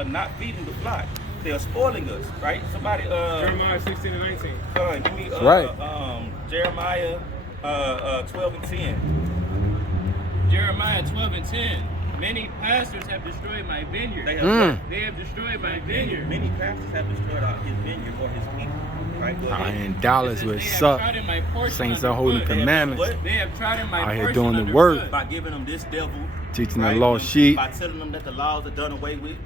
are not feeding the flock. They are spoiling us, right? Somebody, Jeremiah 16 and 19. give me, right. Jeremiah, 12 and 10. Jeremiah 12 and 10. Many pastors have destroyed my vineyard. They have, They have destroyed my vineyard. many pastors have destroyed his vineyard or his people, right? Go Out ahead. here in Dallas where it They have suck. trodden my portion Saints are underfoot. holding commandments. They have trodden my Out here portion doing the underfoot. work. By giving them this devil, Teaching right? the lost sheep. By telling them that the laws are done away with,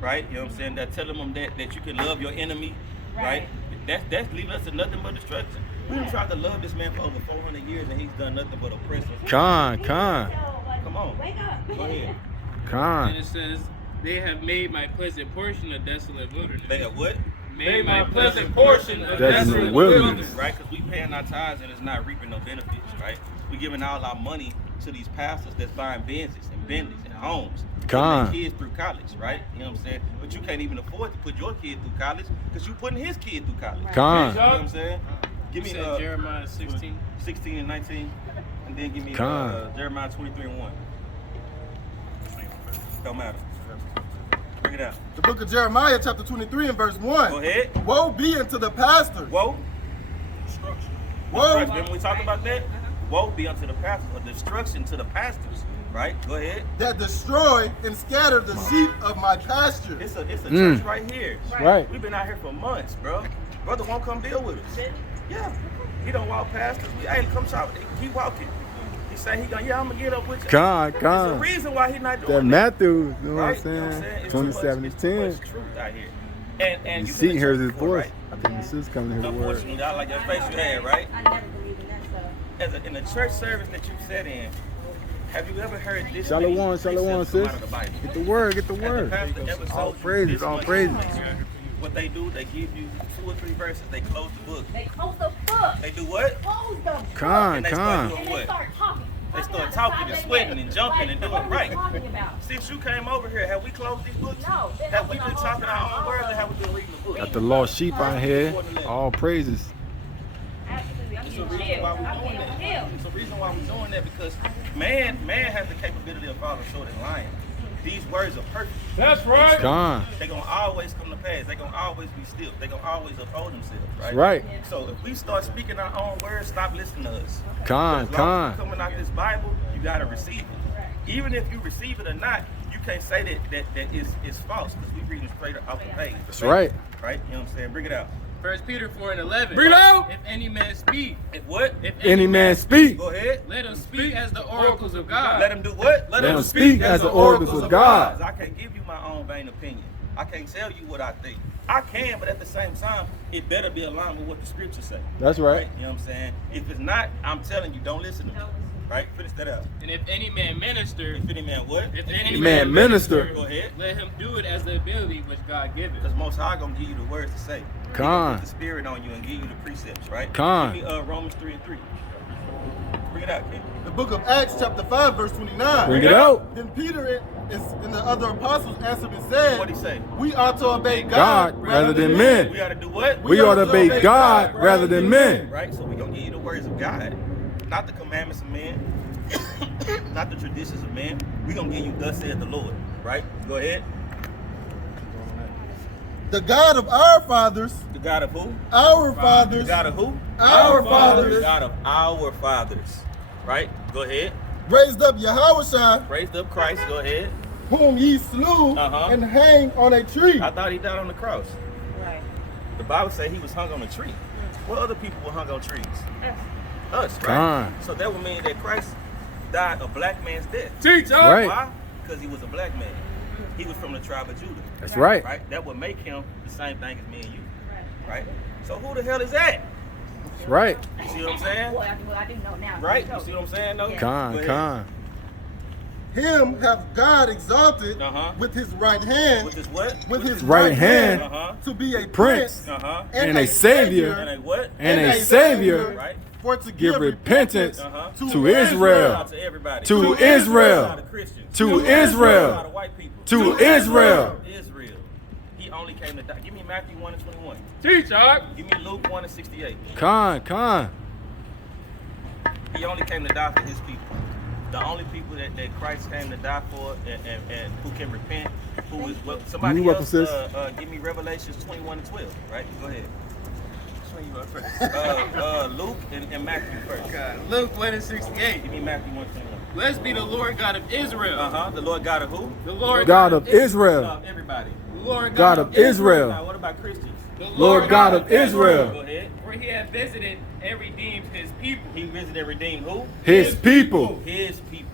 right? You know what I'm saying? That telling them that you can love your enemy, right? That's leading us to nothing but destruction. We done tried to love this man for over 400 years and he's done nothing but oppress us. Con. Come on. Wake up. Go ahead. And it says, they have made my pleasant portion a desolate wilderness. They have what? Made my pleasant portion a Desolate desolate wilderness. wilderness. Right? Because we paying our tithes and it's not reaping no benefits, right? We giving all our money to these pastors that's buying Benzes and Bentleys and homes. Con. Putting their kids through college, right? You know what I'm saying? But you can't even afford to put your kid through college because you putting his kid through college. Con. You know what I'm saying? Give me You said Jeremiah 16. 16 and 19, and then give me Con. Jeremiah 23 and 1. Don't matter. Bring it out. The book of Jeremiah, chapter 23 and verse 1. Go ahead. Woe be unto the pastors. Woe. Woe. Remember we talked about that? Woe be unto the pastors, or destruction to the pastors. Right? Go ahead. That destroy and scatter the sheep of my pasture. It's a church right here. Right. We've been out here for months, bro. Brother won't come deal with us. Yeah. He don't walk past us. Hey, come talk. Keep walking. He say he gonna, I'm gonna get up with you. Con. There's a reason why he not doing That Matthew, you know what I'm right? You know what I'm saying? saying? It's 27 too to much 10. truth out here. And You you've see, been in hears church his before, voice. right? I think the sis coming to hear the word. Unfortunately, I like that face you had, right? I never believed in that stuff. In a church service that you sat in, have you ever heard this? Shalom, many shalom, precepts come sis. out of the Bible? Get the word, get the Has the word. pastor ever All told you praises, this all much praises. information? What they do, they give you 2 or 3 verses, they close the book. They close the book. They do what? Close the book. Con, And they start con. doing And they what? start talking. They start talking and sweating and jumping and doing What are we right. talking about? Since you came over here, have we closed these books? No. they Have we open been the talking whole our time, own words, all or of have we been reading the book? Got the lost sheep out here. All praises. Absolutely. I'm It's a getting reason chilled. why we're I'm doing getting that. chilled. It's a reason why we're doing that because man has the capability of falling short and lying. These words are perfect. That's right. Con. They're gonna always come to pass. They're gonna always be still. They're gonna always uphold themselves, right? Right. So if we start speaking our own words, stop listening to us. Con, As long as con. it's coming out this Bible, you gotta receive it. Even if you receive it or not, you can't say that it's false because we reading straight off the page. That's right. Right? You know what I'm saying? Bring it out. 1 Peter 4 and 11. Bring it out. If any man speak, If what? if Any man speak. Go ahead. let him speak as the oracles of God. Let him do what? Let him speak as the oracles of God. I can't give you my own vain opinion. I can't tell you what I think. I can, but at the same time, it better be aligned with what the scriptures say. That's right. You know what I'm saying? If it's not, I'm telling you, don't listen to me. Right? Finish that out. And if any man minister, If any man what? if any Man minister. Go ahead. let him do it as the ability which God giveth. Because Most High gonna give you the words to say. He Con. gonna put the spirit on you and give you the precepts, right? Con. Give me Romans 3 and 3. Bring it out, kid. The book of Acts, chapter 5, verse 29. Bring it out. Then Peter and the other apostles answered and said, What'd he say? we ought to obey God rather than men. We ought to do what? We ought to obey God rather than men. Right? So we're going to give you the words of God, not the commandments of men, not the traditions of men. We're going to give you thus saith the Lord. Right? Go ahead. The God of our fathers, The God of who? our The fathers, God of who? our The fathers, God of our fathers. Right? Go ahead. raised up Yahushua, Raised up Christ. Go ahead. whom ye slew and hanged on a tree. I thought he died on the cross. Right. The Bible said he was hung on a tree. What other people were hung on trees? Us, right? Con. So that would mean that Christ died a black man's death. Teach up. Right. Why? Because he was a black man. He was from the tribe of Judah. That's right. Right? That would make him the same thing as me and you. Right? So who the hell is that? That's right. You see what I'm saying? Well, I didn't know now. Right? You see what I'm saying though? Yeah. Go Con, ahead. con. Him hath God exalted with his right hand, With his what? with his Right hand. Uh-huh. to be a Prince. prince Uh-huh. And a savior. And a what? And a savior. Right? for to Give give repentance Uh-huh. to Israel. Shout out to everybody. To Shout out Israel. to Christians. To Shout out Israel. to white people. To Israel. Israel. He only came to die. Give me Matthew 1 and 21. Teach up. Give me Luke 1 and 68. Con, con. He only came to die for his people. The only people that Christ came to die for and who can repent, who is what somebody You welcome, else sis. Give me Revelations 21:12, right? Go ahead. Luke and Matthew first. God. Luke 1:68. Give me Matthew 1:21. Blessed be the Lord God of Israel. The Lord God of who? The Lord God of Israel. Everybody. The Lord God of Now, Israel. what about Christians? The Lord God of Israel. Go ahead. For he had visited and redeemed his people. He visited and redeemed who? His people. His people.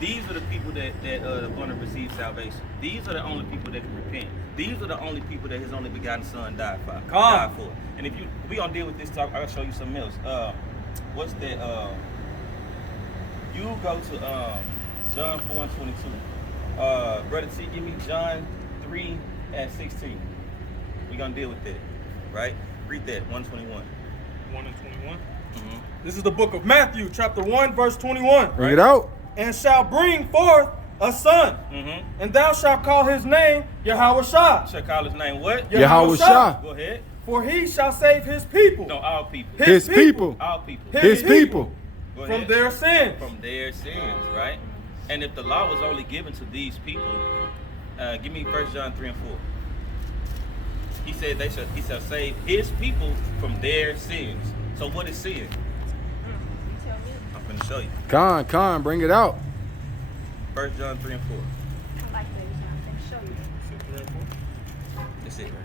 These are the people that are going to receive salvation. These are the only people that can repent. These are the only people that his only begotten son died for. Died for. And if we gonna deal with this talk, I'll show you something else. What's that? You go to John 4:22. Brother T, give me John 3:16. We're gonna deal with that, right? Read that 1:21. 1 and 21. Mm-hmm. This is the book of Matthew, chapter 1, verse 21. Bring it out. And shall bring forth a son, Mm-hmm. and thou shalt call his name Yahweh-Shah. Shall call his name what? Yahweh-Shah. Go ahead. For he shall save his people. No, all people. His people. All people. His people. Go From ahead. their sins. From their sins, right? And if the law was only given to these people, give me 1 John 3 and 4. He said he shall save his people from their sins. So what is sin? You tell me. I'm going to show you. Con, bring it out. 1 John 3 and 4. I like that. I'm gonna show you. That's it right here.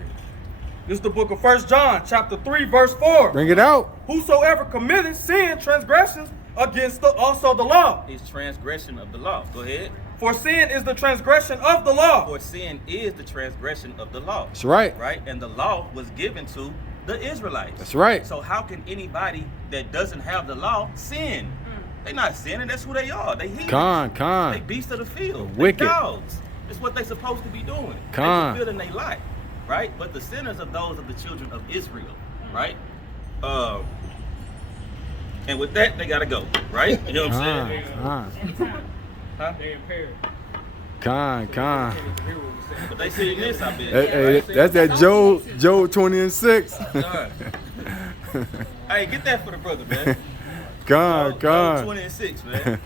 This is the book of 1 John, chapter 3, verse 4. Bring it out. Whosoever committeth sin, transgressions against also the law. It's transgression of the law. Go ahead. For sin is the transgression of the law. For sin is the transgression of the law. That's right. Right? And the law was given to the Israelites. That's right. So how can anybody that doesn't have the law sin? They not sinning. That's who they are. They heathens. They Con. beasts of the field. They Wicked. dogs. That's what they supposed to be doing. Con. They fulfilling their life, right? But the sinners are those of the children of Israel, right? And with that, they gotta go, right? You know what I'm saying? Huh? They impaired. Con. Can't even hear what we saying. But they see this, I bet. Hey, that's that Job 20:6. Hey, get that for the brother, man. Con. 20:6, man.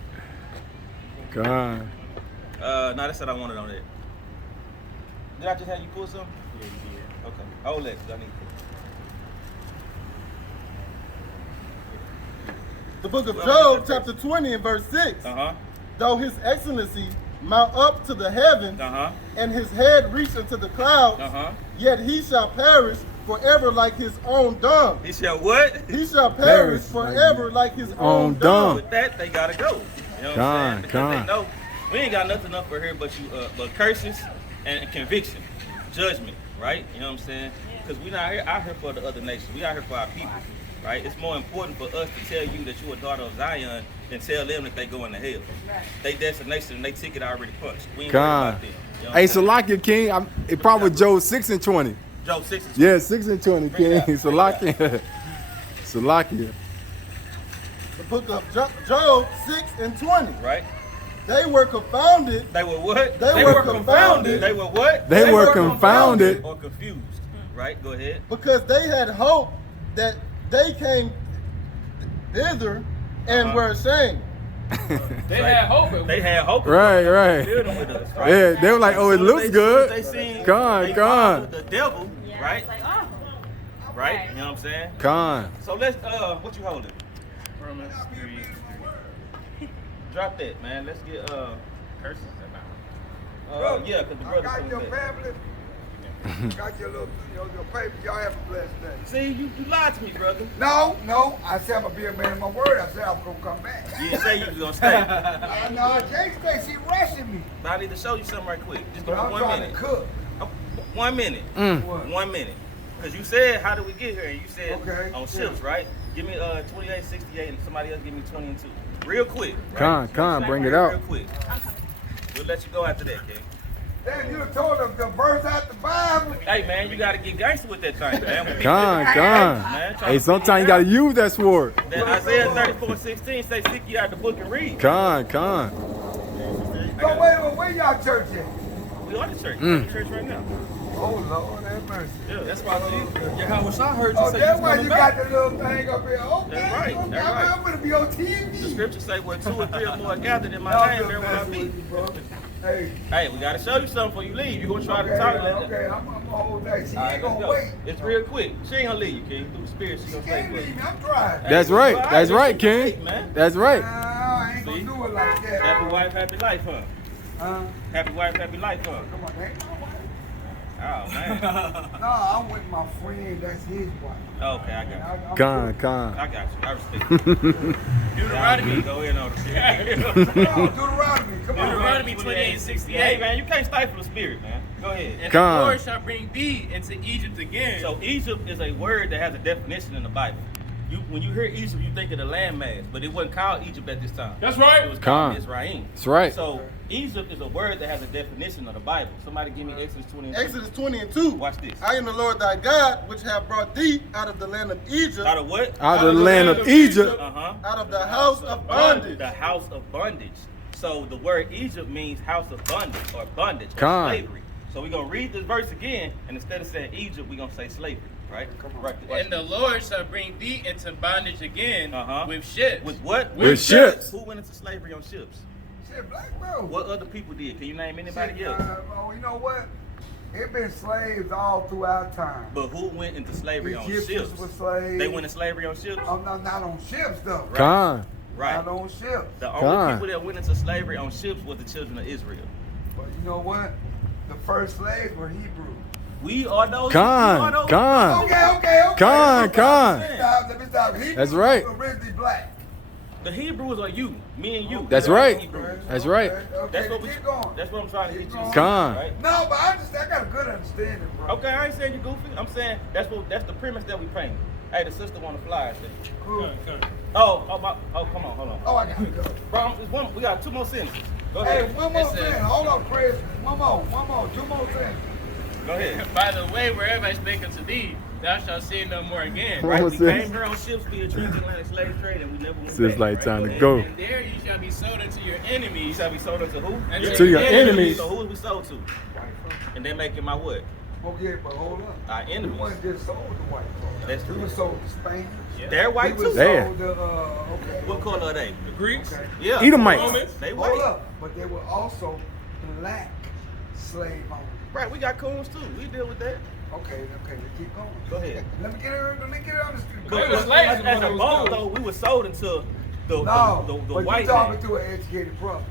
Con. No, that's what I wanted on that. Did I just have you pull something? Yeah, you did. Okay. Hold that, 'cause I need The book of Job, chapter 20 and verse 6. Uh-huh. Though his excellency mount up to the heavens, Uh-huh. and his head reach into the clouds, Uh-huh. yet he shall perish forever like his own dung. He said what? He shall perish forever like his own dung. With that, they gotta go. You know what I'm saying? Because they know we ain't got nothing up for here but but curses and conviction, judgment, right? You know what I'm saying? Because we not out here for the other nations. We out here for our people, right? It's more important for us to tell you that you're a daughter of Zion than tell them that they going to hell. They destination and they ticket already punched. We ain't worried about them. You know what Hey, I'm saying? Salakia King. It probably Job 6 and 20. Job 6 is Yeah, 6 and 20, King. Salakia. Salakia. The book of Job 6 and 20. right. They were confounded. They were what? They were confounded They were what? They were confounded. Or confused. Right? Go ahead. because they had hope that they came thither and were ashamed. They had hope. They had hope. Right. Building with us, right? Yeah, they were like, oh, it looks They good. seen Con. the devil, Yeah. right? It's like, oh. Right? You know what I'm saying? Con. So let's what you holding? Romans 3. Drop that, man. Let's get Curses or not? yeah, because the brother Got your coming back. family. Got your little, your paper. Y'all have a blessed day. See, you lied to me, brother. No. I said I'm gonna be a man of my word. I said I'm gonna come back. You didn't say you was gonna stay. No, I can't stay. She rushing me. But I need to show you something right quick. Just give But me I'm 1 trying minute. to cook. 1 minute. What? 1 minute. Because you said, how did we get here? And you said Okay, on yeah. ships, right? Give me 2868 and somebody else give me 20 and 2. Real quick. Right? Con, bring it Real out. quick. We'll let you go after that, King. Damn, you done told them the verse out the Bible. Hey, man, you got to get gangster with that thing, man. We be Con. Man, trying Hey, to sometimes you got to use that sword. That Isaiah 34:16 say, seek ye out the book and read. Con. So wait a minute, where y'all church at? We are the church. We're the church right now. Oh, Lord, have mercy. Yeah, That's why Jesus, Yahweh Shah heard you Oh, say that's he's why coming you back. got the little thing up here. Okay, That's right, okay, that's right. I'm gonna be on TV. The scriptures say, where 2 or 3 or more are gathered in my No, I'm name, just there will I messing be. with you, bro. Hey, Hey, we gotta show you something before you leave. You gonna try to okay, talk okay, I'm gonna hold that. She All right, ain't let's gonna go. wait. It's real quick. She ain't gonna leave you, King. Through the spirit, she She gonna stay can't with leave you. me. I'm driving. That's Hey, right. well, That's all right, just King. man. That's right. I ain't gonna See? do it like that. Happy wife, happy life, huh? Huh? Happy wife, happy life, huh? Come on, ain't my wife. Oh, man. No, I'm with my friend. That's his wife. Okay, I got you. Con. I got you. I respect you. Deuteronomy. Go in on the spirit. Come on, Deuteronomy. Come on. Deuteronomy 28:68. Hey, man, you can't stifle the spirit, man. Go ahead. And Come. the Lord shall bring thee into Egypt again. So Egypt is a word that has a definition in the Bible. When you hear Egypt, you think of the landmass, but it wasn't called Egypt at this time. That's right. It was called Come. Israel. That's right. So Egypt is a word that has a definition of the Bible. Somebody give me Exodus 20 and 2. Exodus 20 and 2. Watch this. I am the Lord thy God, which have brought thee out of the land of Egypt, Out of what? Out of the land of Egypt. Uh-huh. out of the house of bondage. The house of bondage. So the word Egypt means house of bondage or bondage or Come. slavery. So we're going to read this verse again, and instead of saying Egypt, we're going to say slavery, right? Right. And the Lord shall bring thee into bondage again with ships. With what? With ships. Who went into slavery on ships? Shit, black bro. What other people did? Can you name anybody Shit, else? oh, you know what? It been slaves all throughout time. But who went into slavery on Egyptians ships? were slaves. They went into slavery on ships? Oh, no, not on ships though. Con. Right. Not on ships. The only God. people that went into slavery on ships was the children of Israel. But you know what? The first slaves were Hebrews. We are those. Con. we are those- Con. Okay. Con. Let me stop. Hebrews That's right. were originally black. The Hebrews are you, me and you. That's We're right. Hebrews. That's right. Okay, That's what we. keep going. That's what I'm trying to get you to see. Con. Right? No, but I got a good understanding, bro. Okay, I ain't saying you goofy. I'm saying that's the premise that we paint. Hey, the sister want to fly. I think. Cool. Come on, hold on. Oh, I got to go. Bro, we got 2 more sentences. Go Hey, ahead. one more It says- thing. Hold up, Chris. One more. 2 more things. Go ahead. By the way, wherever I spake unto thee, thou shalt see no more again. One Right, more we sentence. came here on ships via transatlantic slave trade, and we never went So it's back, like right? time to ahead. go. And there you shall be sold unto your You enemies. shall be sold unto who? And To your enemies. So who is we sold to? And they're making my what? Okay, but hold up. Our We enemies. wasn't just sold to white folks. That's We true. were sold to Spain. They're white We were too. There. sold to, okay. What color are they? The Greeks. Okay. Yeah. Edomites. Romans. They Hold white. up. But they were also black slave owners. Right, we got coons too. We deal with that. Okay, let's keep going. Go ahead. Let me get it on the street. They were But slaves as when a they was bone good. though, we were sold into the No, but white you talking man. to an educated brother.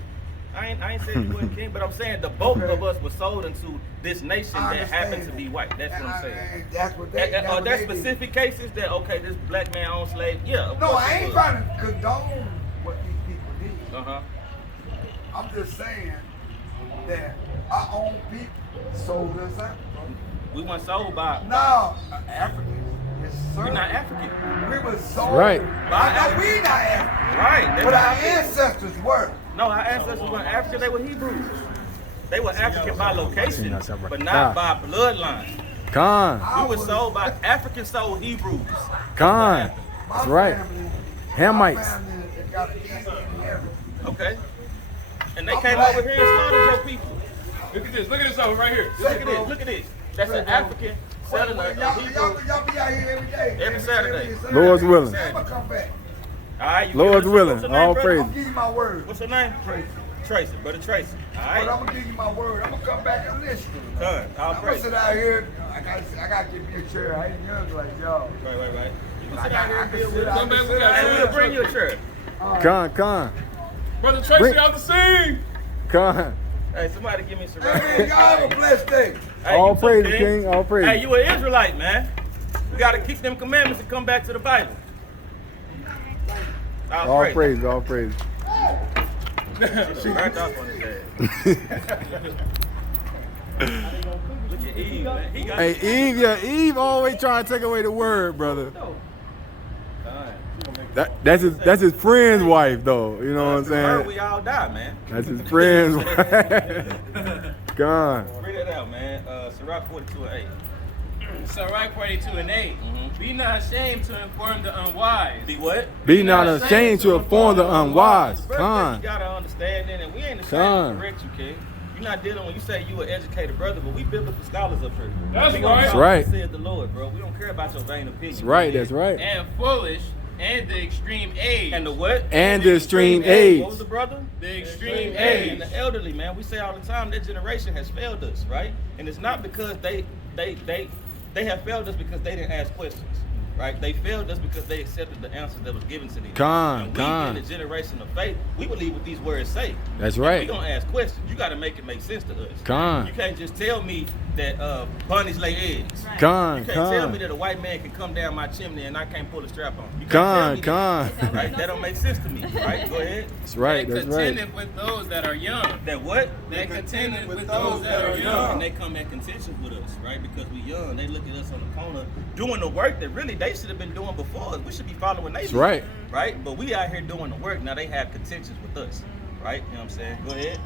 I ain't saying you wasn't king, but I'm saying the bulk Okay. of us were sold into this nation I that happened to understand be that. white. That's what I'm And saying. That's what they. that's Are what there they did. specific cases that this black man owns slave? Yeah. Of No, course I it ain't was. trying to condone what these people did. Uh-huh. I'm just saying that our own people sold us out. We weren't sold by. No, Africans. Yes, sir. We're not African. We were sold. Right. I know we not African, Right. That's but our not- ancestors were. No, our ancestors weren't African. They were Hebrews. They were African by location, but not by bloodline. Con. We were sold by African sold Hebrews. Con. My That's right. family, Hamites. My family got an Indian heritage. Okay. And they came over here and slaughtered your people. Look at this. Look at this over right here. Look at this. Look at this. That's an African selling a Y'all Hebrew. be out here every day. Every Saturday. Lord's willing. I'm gonna come back. All right. You Lord's give us- willing. what's your name, All brother? praise. I'm gonna give you my word. What's your name? Tracy. Tracy. Brother Tracy. All But right. I'm gonna give you my word. I'm gonna come back and listen. All I'm gonna praise. sit out here. I gotta give me a chair. I ain't young like y'all. Right. You can I sit out here can and deal sit with out it. Come back, we sit got out Hey, here. we'll bring you a chair. Con. Brother Tracy Bring- out the scene. Con. Hey, somebody give me some. Hey, y'all have a blessed day. Hey, All you too, praise, King. All praise. Hey, you an Israelite, man. We gotta keep them commandments and come back to the Bible. All praise. All praise. She burnt off on his ass. Look at Eve, man. He got Hey, Eve always trying to take away the word, brother. That's his friend's wife, though. You know what I'm saying? We all die, man. That's his friend's wife. Gone. Read that out, man. Sirach 42:8. So right 42:8. Be not ashamed to inform the unwise. Be what? Be not ashamed to inform the unwise. Brother, Con. you gotta understand it, and we ain't ashamed Con. to correct you, kid. You're not dealing when you say you an educated brother, but we biblical scholars up here. That's We gonna right. talk That's right. what said the Lord, bro. We don't care about your vain opinion. That's right. That's right. And foolish and the extreme age. And the what? And the extreme age. What was the brother? The extreme And age. the elderly, man. We say all the time that generation has failed us, right? And it's not because they have failed us because they didn't ask questions. Right? They failed us because they accepted the answers that was given to them. And we in the generation of faith, we believe what these words say. That's We right. gonna ask questions. You gotta make it make sense to us. Con. You can't just tell me that bunnies lay eggs. Right. Con. You can't tell me Con. that a white man can come down my chimney and I can't pull a strap on. You can't Con. tell me Con. that. Right? That don't make sense to me. Right? Go ahead. That's right. That That's right. contendeth with those that are young. That what? That contendeth with those that are And young. they come at contention with us, right? Because we young. They look at us on the corner doing the work that really they should have been doing before us. We should be following they That's lead, right. Right? But we out here doing the work. Now they have contentions with us. Right? You know what I'm saying? Go ahead.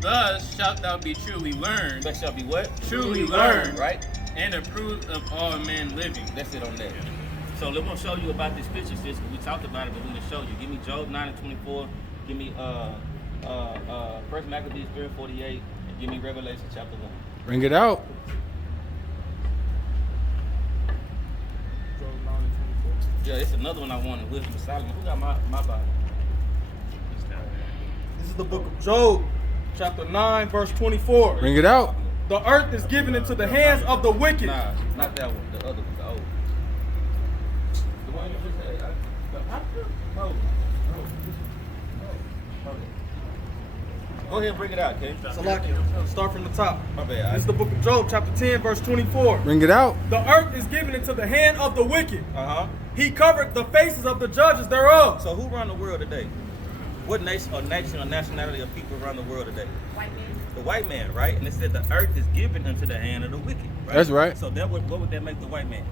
Thus shalt thou be truly learned, That shall be what? truly learned, Right? and approved of all men living. That's it on that. So let me show you about this picture, sis. We talked about it, but we didn't show you. Give me Job 9:24. Give me First Maccabees 3:48, and give me Revelation chapter 1. Bring it out. Yeah, it's another one I wanted. Wisdom of Solomon. Who got my Bible? This is the book of Job, chapter 9, verse 24. Bring it out. The earth is given into the hands of the wicked. Nah, not that one. The other one, the old one. The one you just had. No. Go ahead and bring it out, okay? Salakia. Start from the top. My bad. This is the book of Job, chapter 10, verse 24. Bring it out. The earth is given into the hand of the wicked. Uh-huh. He covered the faces of the judges thereof. So who run the world today? What nation or nationality of people run the world today? White man. The white man, right? And it said the earth is given unto the hand of the wicked, right? That's right. So that would, what would that make the white man?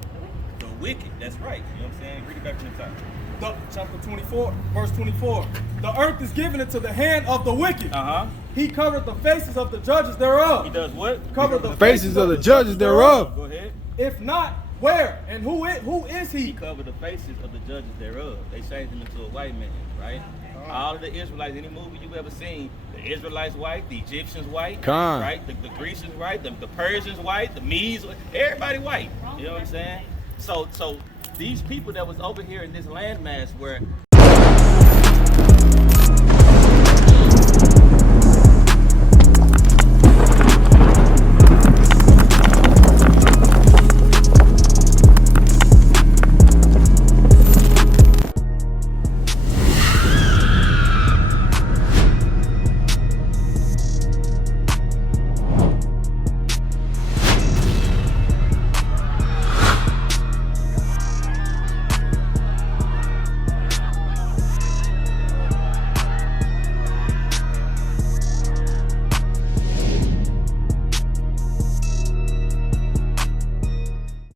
The wicked. That's right. You know what I'm saying? Read it back from the top. Chapter 24, verse 24. The earth is given into the hand of the wicked. Uh-huh. He covered the faces of the judges thereof. He does what? Covered the Faces of the judges thereof. Go ahead. If not, where? And who is He he? covered the faces of the judges thereof. They changed him into a white man, right? All of the Israelites, any movie you've ever seen, the Israelites white, the Egyptians white, Con. right? The Grecians white, the Persians white, the Medes, everybody white. You know what I'm saying? So these people that was over here in this landmass where